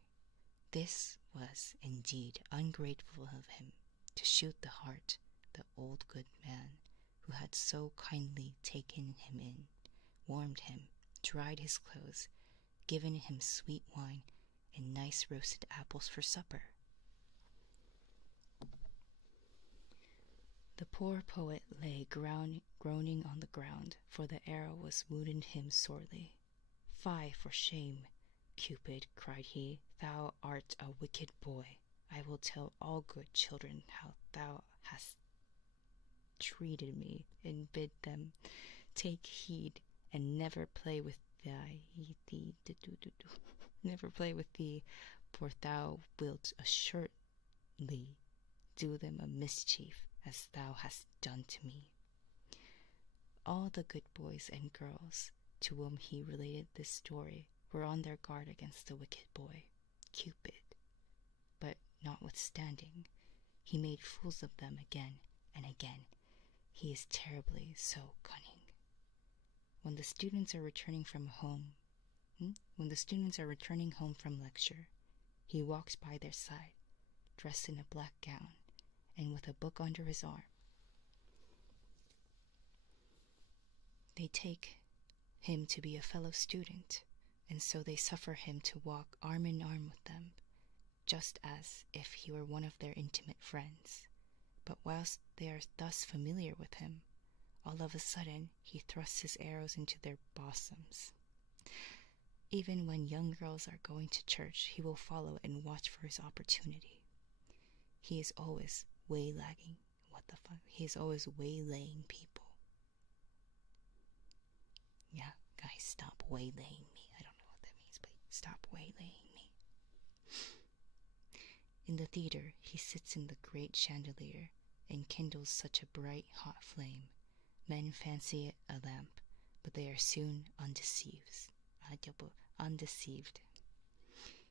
This was indeed ungrateful of him, to shoot the heart, the old good man, who had so kindly taken him in, warmed him, dried his clothes, given him sweet wine, and nice roasted apples for supper. The poor poet lay groaning on the ground, for the arrow was wounded him sorely. Fie for shame, Cupid, cried he, thou art a wicked boy. I will tell all good children how thou hast treated me, and bid them take heed, and never play with thee, for thou wilt assuredly do them a mischief, as thou hast done to me. All the good boys and girls to whom he related this story were on their guard against the wicked boy, Cupid. But notwithstanding, he made fools of them again and again. He is terribly so cunning. When the students are returning home from lecture, he walks by their side, dressed in a black gown, and with a book under his arm. They take him to be a fellow student, and so they suffer him to walk arm in arm with them, just as if he were one of their intimate friends. But whilst they are thus familiar with him, all of a sudden he thrusts his arrows into their bosoms. Even when young girls are going to church, he will follow and watch for his opportunity. He is always waylagging. He is always waylaying people. Yeah, guys, stop waylaying me. I don't know what that means, but stop waylaying me. In the theater, he sits in the great chandelier and kindles such a bright, hot flame. Men fancy it a lamp, but they are soon undeceived.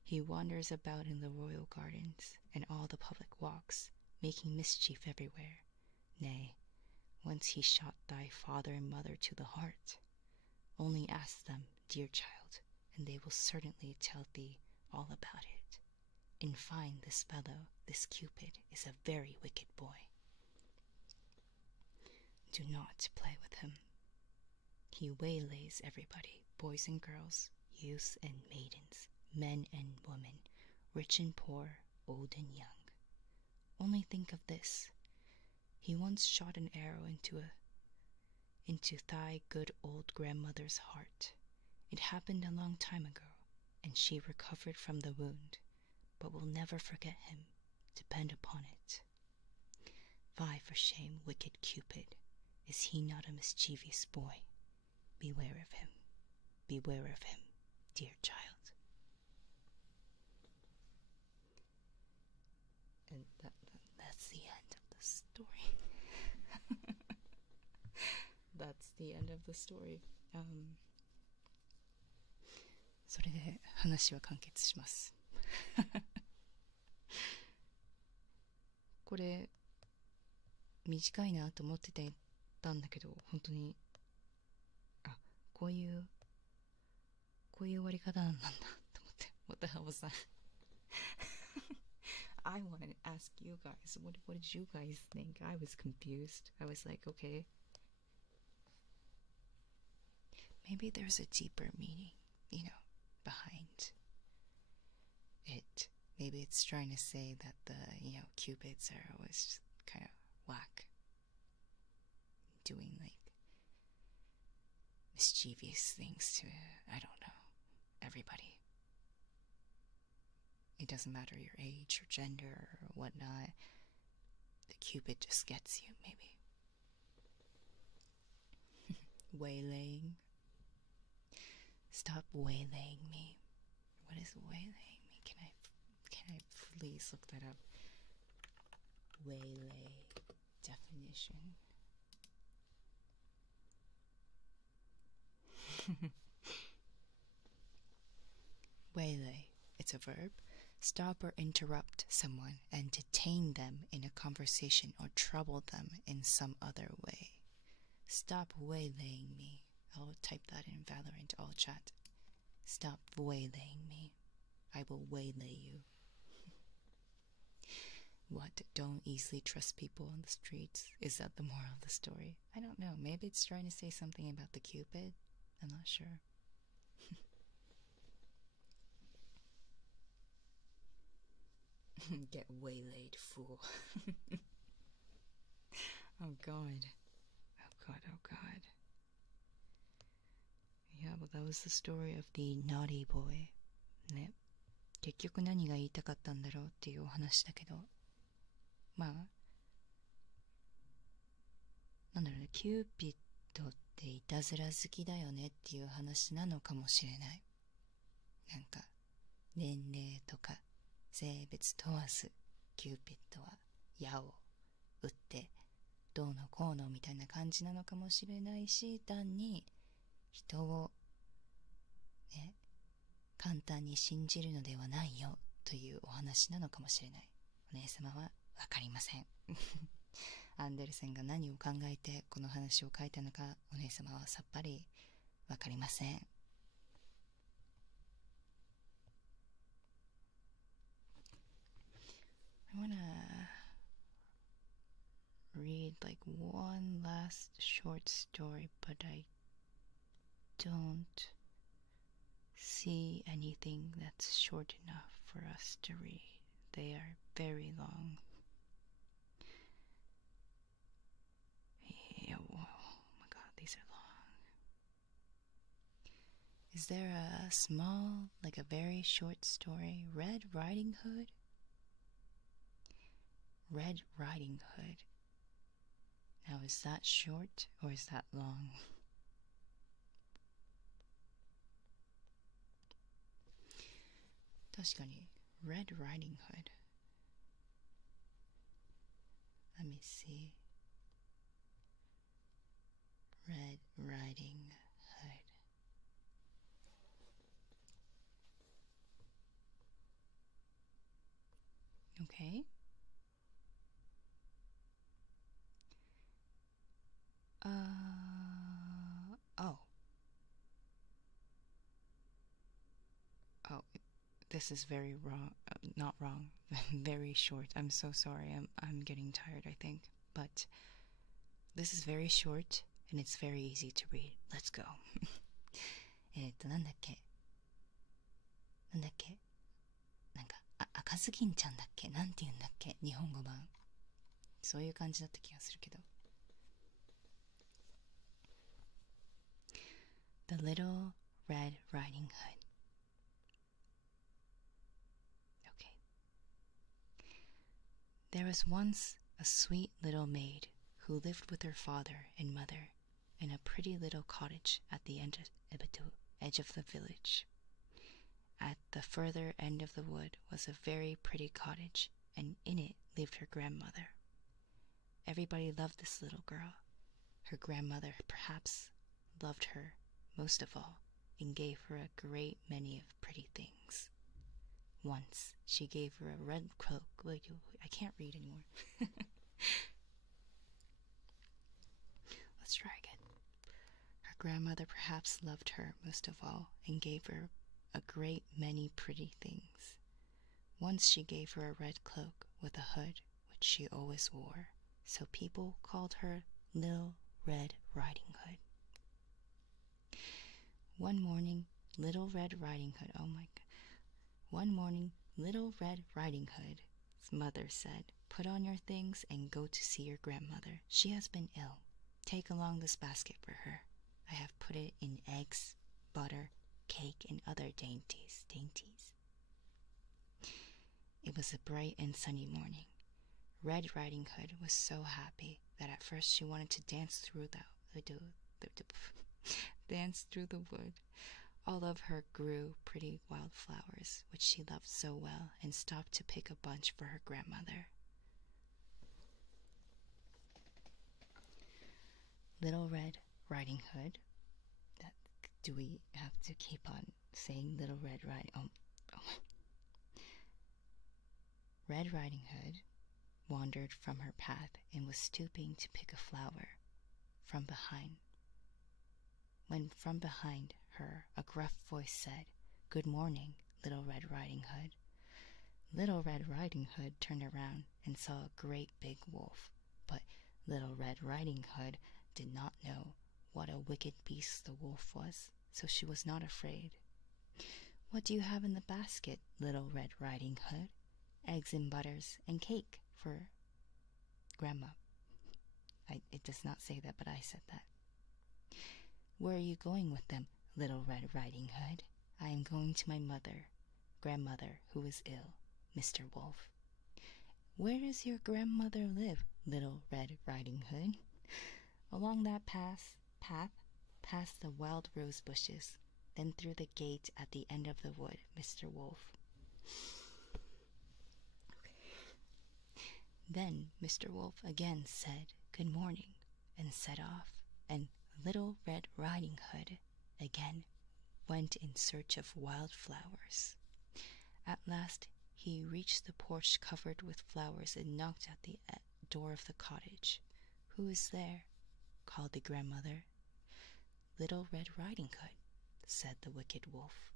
He wanders about in the royal gardens and all the public walks, making mischief everywhere. Nay, once he shot thy father and mother to the heart. Only ask them, dear child, and they will certainly tell thee all about it. In fine, this fellow, this Cupid, is a very wicked boy. Do not play with him. He waylays everybody, boys and girls, youths and maidens, men and women, rich and poor, old and young. Only think of this. He once shot an arrow into thy good old grandmother's heart. It happened a long time ago, and she recovered from the wound, but will never forget him. Depend upon it. Fie for shame, wicked Cupid. Is he not a mischievous boy? Beware of him. Beware of him, dear child. And that's the end of the story. That's the end of the story. それで話は完結します。これ短いなと思ってたんだけど、本当にこういう終わり方なんだと思って。What the hell was that? I wanted to ask you guys, what did you guys think? I was confused. I was like, okay, maybe there's a deeper meaning, behind it. Maybe it's trying to say that the, Cupid's arrow is just kind of whack, doing like mischievous things to, I don't know, everybody. It doesn't matter your age or gender or whatnot. The Cupid just gets you, maybe. Waylaying. Stop waylaying me. What is waylaying me? Can I please look that up? Waylay definition. Waylay. It's a verb. Stop or interrupt someone and detain them in a conversation or trouble them in some other way. Stop waylaying me. I'll type that in Valorant all chat. Stop waylaying me. I will waylay you. What? Don't easily trust people on the streets? Is that the moral of the story? I don't know. Maybe it's trying to say something about the Cupid. I'm not sure. Get waylaid, fool. Oh god. Oh god, oh god. Yeah, well, that was the story of the naughty boy. ね。結局何が言いたかったんだろうっていうお話だけど、まあ、なんだろうね、キューピッドっていたずら好きだよねっていう話なのかもしれない。なんか、年齢とか性別問わず、キューピッドは矢を打ってどうのこうのみたいな感じなのかもしれないし、単に人をね、簡単に信じるのではないよというお話なのかもしれない。お姉様はわかりません。アンデルセンが何を考えてこの話を書いたのか、お姉様はさっぱりわかりません。I wanna read like one last short story, but I don't see anything that's short enough for us to read. They are very long. Yeah, oh my god, these are long. Is there a small, like a very short story? Red Riding Hood? Red Riding Hood. Now, is that short or is that long? Tashikani, Red Riding Hood. Let me see. Red Riding Hood. Okay. Oh, this is very wrong. Not wrong. Very short. I'm so sorry. I'm getting tired, I think. But this is very short and it's very easy to read. Let's go. なんだっけ。なんだっけ、なんか赤ずきんちゃんだっけ、なんて言うんだっけ、日本語版。そういう感じだった気がするけど。The Little Red Riding Hood. Okay. There was once a sweet little maid who lived with her father and mother in a pretty little cottage at the edge of the village. At the further end of the wood was a very pretty cottage, and in it lived her grandmother. Everybody loved this little girl. Her grandmother perhaps loved her most of all, and gave her a great many of pretty things. Once she gave her a red cloak. Wait, I can't read anymore. Let's try again. Her grandmother perhaps loved her most of all, and gave her a great many pretty things. Once she gave her a red cloak with a hood, which she always wore, so people called her Little Red Riding Hood. One morning, Little Red Riding Hood's mother said, "Put on your things and go to see your grandmother. She has been ill. Take along this basket for her. I have put it in eggs, butter, cake, and other dainties. It was a bright and sunny morning. Red Riding Hood was so happy that at first she wanted to dance through the wood. All of her grew pretty wildflowers, which she loved so well, and stopped to pick a bunch for her grandmother. Little Red Riding Hood. Do we have to keep on saying Little Red Riding? Red Riding Hood wandered from her path and was stooping to pick a flower from behind. When from behind her a gruff voice said, "Good morning, Little Red Riding Hood." Little Red Riding Hood turned around and saw a great big wolf, but Little Red Riding Hood did not know what a wicked beast the wolf was, so she was not afraid. "What do you have in the basket, Little Red Riding Hood?" "Eggs and butters and cake for Grandma." It does not say that, but I said that. "Where are you going with them, Little Red Riding Hood?" "I am going to my grandmother, who is ill, Mr. Wolf." "Where does your grandmother live, Little Red Riding Hood?" "Along that path, past the wild rose bushes, then through the gate at the end of the wood, Mr. Wolf." Then Mr. Wolf again said, "Good morning," and set off, and Little Red Riding Hood again went in search of wildflowers. At last he reached the porch covered with flowers and knocked at the door of the cottage. "Who is there?" called the grandmother. "Little Red Riding Hood," said the wicked wolf.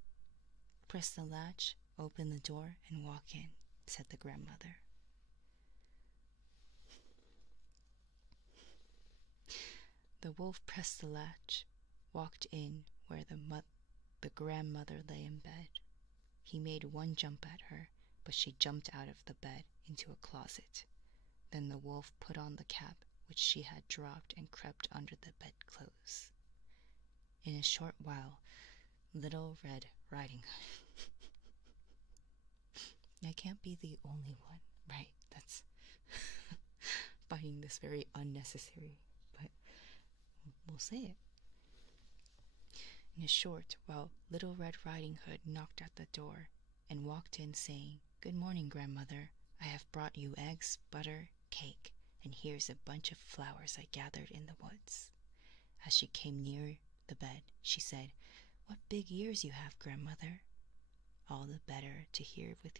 "Press the latch, open the door, and walk in," said the grandmother. The wolf pressed the latch, walked in where the grandmother lay in bed. He made one jump at her, but she jumped out of the bed into a closet. Then the wolf put on the cap which she had dropped and crept under the bedclothes. In a short while, Little Red Riding Hood. I can't be the only one, right? That's finding this very unnecessary, but we'll say it. In a short while, Little Red Riding Hood knocked at the door and walked in saying, "Good morning, grandmother. I have brought you eggs, butter, cake, and here's a bunch of flowers I gathered in the woods." As she came near the bed, she said, "What big ears you have, grandmother." All the better to hear with,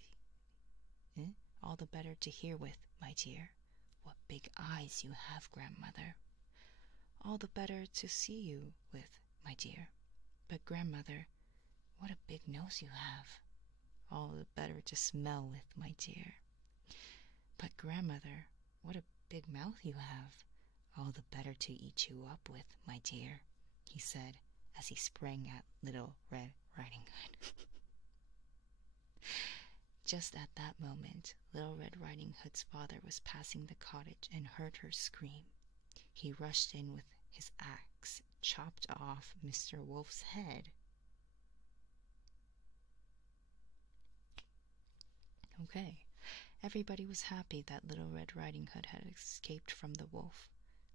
my dear." "What big eyes you have, grandmother." "All the better to see you with, my dear." "But grandmother, what a big nose you have." "All the better to smell with, my dear." "But grandmother, what a big mouth you have." "All the better to eat you up with, my dear," he said as he sprang at Little Red Riding Hood. Just at that moment, Little Red Riding Hood's father was passing the cottage and heard her scream. He rushed in with his axe, chopped off Mr. Wolf's head. Okay, everybody was happy that Little Red Riding Hood had escaped from the wolf.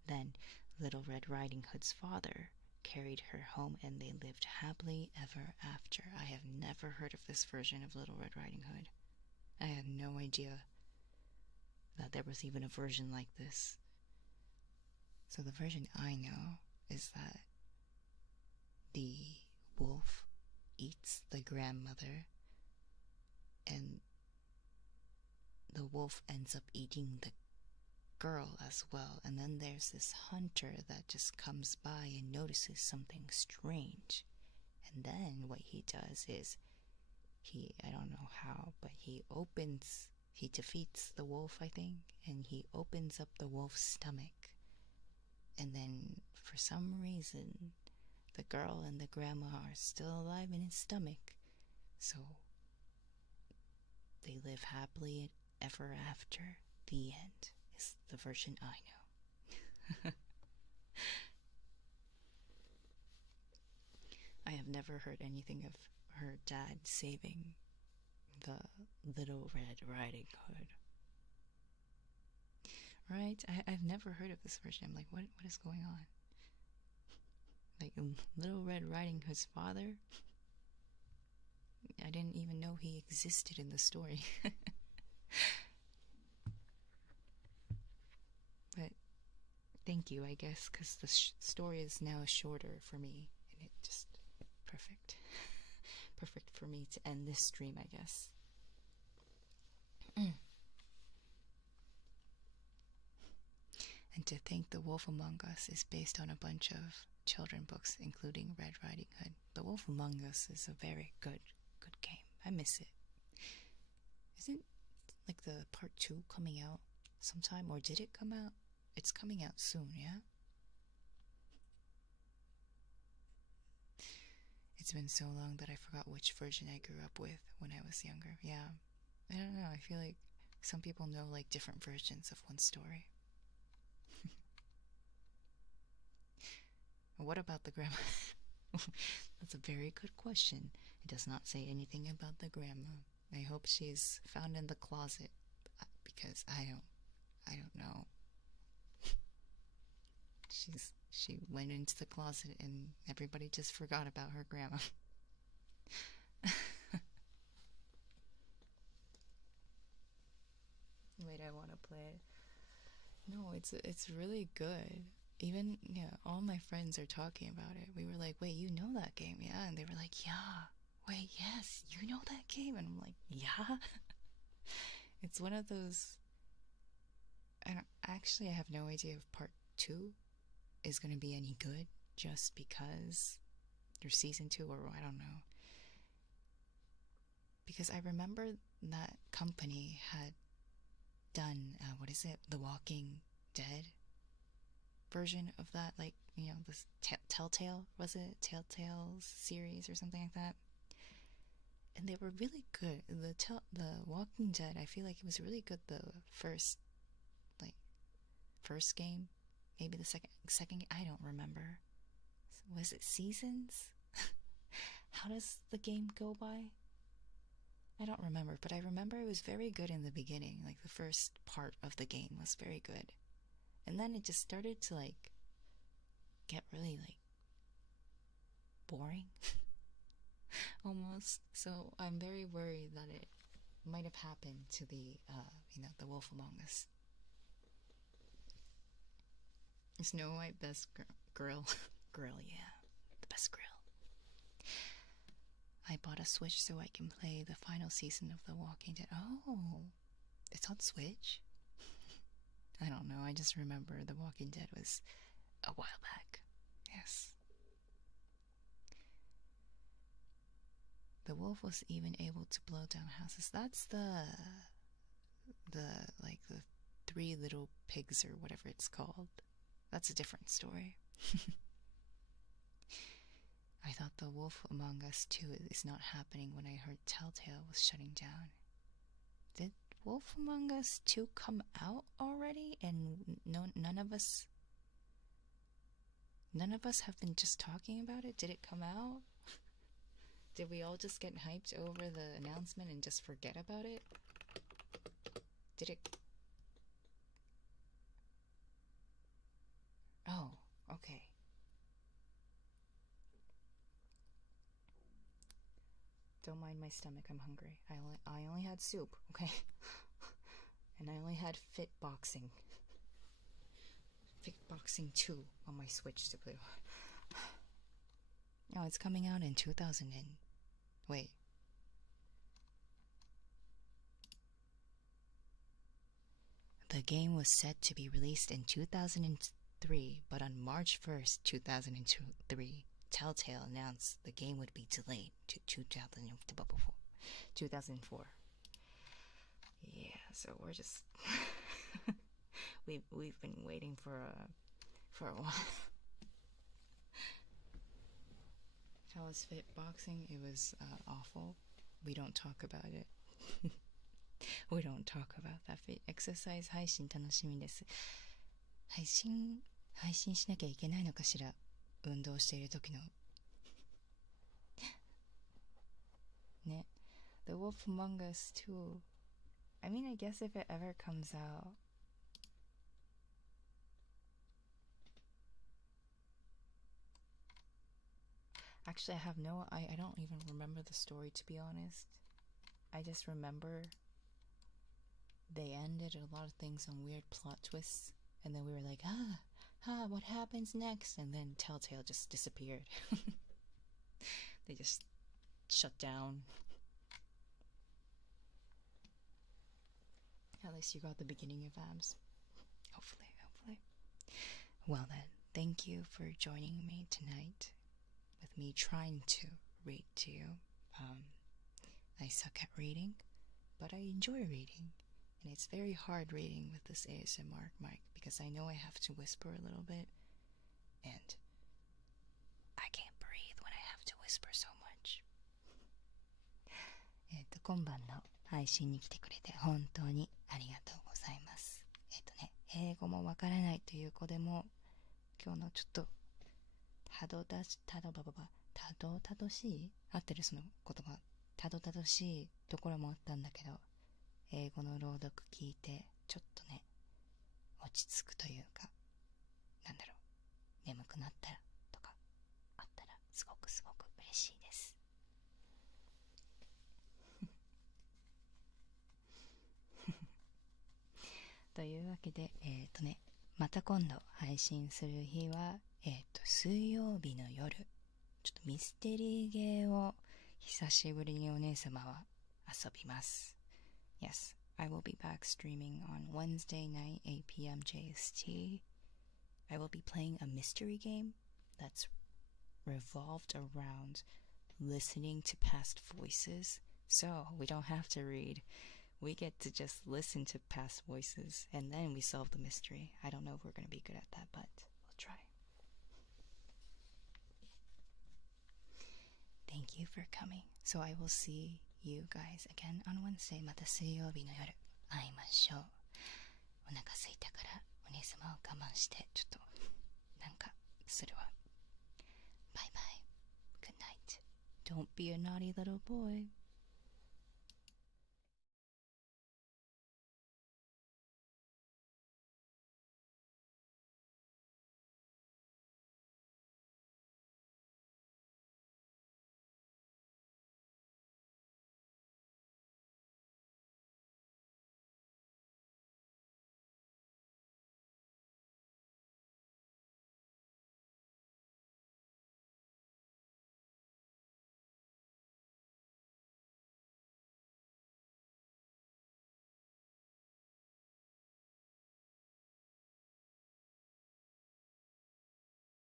Then Little Red Riding Hood's father carried her home and they lived happily ever after. I have never heard of this version of Little Red Riding Hood. I had no idea that there was even a version like this. So the version I know is that the wolf eats the grandmother and the wolf ends up eating the girl as well, and then there's this hunter that just comes by and notices something strange, and then what he does is I don't know how, but he defeats the wolf, I think, and he opens up the wolf's stomach, and then for some reason the girl and the grandma are still alive in his stomach, so they live happily ever after. The end is the version I know. I have never heard anything of her dad saving the Little Red Riding Hood. Right? I've never heard of this version. I'm like, what is going on? Like, Little Red Riding Hood's father? I didn't even know he existed in the story. But thank you, I guess, because the story is now shorter for me, and it just perfect for me to end this stream, I guess. And to think The Wolf Among Us is based on a bunch of children books, including Red Riding Hood. The Wolf Among Us is a very good game. I miss it. Isn't like the part 2 coming out sometime, or did it come out? It's coming out soon, yeah? It's been so long that I forgot which version I grew up with when I was younger. Yeah, I don't know. I feel like some people know like different versions of one story. What about the grandma? That's a very good question. It does not say anything about the grandma. I hope she's found in the closet, because I don't know. She went into the closet and everybody just forgot about her grandma. Wait, I want to play it. No, it's really good. Even, yeah, all my friends are talking about it. We were like, wait, you know that game, yeah? And they were like, yeah. Wait, yes, you know that game? And I'm like, yeah. It's one of those. I have no idea if part 2 is going to be any good, just because there's season 2, or I don't know. Because I remember that company had done, The Walking Dead version of that, like, you know, this Telltale, was it? Telltale's series or something like that. And they were really good. The Walking Dead, I feel like it was really good the first game. Maybe the second, I don't remember. Was it seasons? How does the game go by? I don't remember, but I remember it was very good in the beginning. Like, the first part of the game was very good. And then it just started to, like, get really, like, boring. Almost. So I'm very worried that it might have happened to the Wolf Among Us. Snow White, best girl. Girl, yeah. The best girl. I bought a Switch so I can play the final season of The Walking Dead. Oh, it's on Switch? I don't know, I just remember The Walking Dead was a while back. Yes. The wolf was even able to blow down houses. That's the 3 Little Pigs, or whatever it's called. That's a different story. I thought The Wolf Among Us 2 is not happening when I heard Telltale was shutting down. Did Wolf Among Us 2 come out already? And none of us have been just talking about it? Did it come out? Did we all just get hyped over the announcement and just forget about it? Did it... Oh, okay. Don't mind my stomach, I'm hungry. I only had soup, okay? And I only had Fitboxing 2 on my Switch to play. Oh, it's coming out in 2000 and... Wait. The game was set to be released in 2003, but on March 1st, 2003, Telltale announced the game would be delayed to 2004. Yeah, so we're just... we've been waiting for a while. How was Fitboxing? It was awful. We don't talk about it. We don't talk about that. Fit exercise 配信楽しみです。配信しなきゃいけないのかしら。運動している時のね。The Wolf Among Us 2. I mean, I guess if it ever comes out. Actually, I don't even remember the story, to be honest. I just remember they ended a lot of things on weird plot twists, and then we were like, what happens next? And then Telltale just disappeared. They just shut down. At least you got the beginning of abs. Hopefully. Well then, thank you for joining me tonight with me trying to read to you. I suck at reading, but I enjoy reading. And it's very hard reading with this ASMR mic because I know I have to whisper a little bit. And I can't breathe when I have to whisper so much. 今晩の配信に来てくれて本当にありがとうございます。英語もわからないという子でも今日のちょっとたどたどしい合ってるその言葉たどたどしいところもあったんだけど英語の朗読聞いてちょっとね落ち着くというか眠くなったらとかあったらすごく嬉しいですというわけでまた今度配信する日は水曜日の夜ちょっとミステリーゲーを久しぶりにお姉様は遊びます。Yes, I will be back streaming on Wednesday night, 8 p.m. JST. I will be playing a mystery game that's revolved around listening to past voices. So we don't have to read. We get to just listen to past voices and then we solve the mystery. I don't know if we're going to be good at that, but we'll try. Thank you for coming. So I will see you guys again on Wednesday. また水曜日の夜会いましょう。お腹空いたからお姉様を我慢してちょっとなんかするわ。バイバイ。Good night. Don't be a naughty little boy.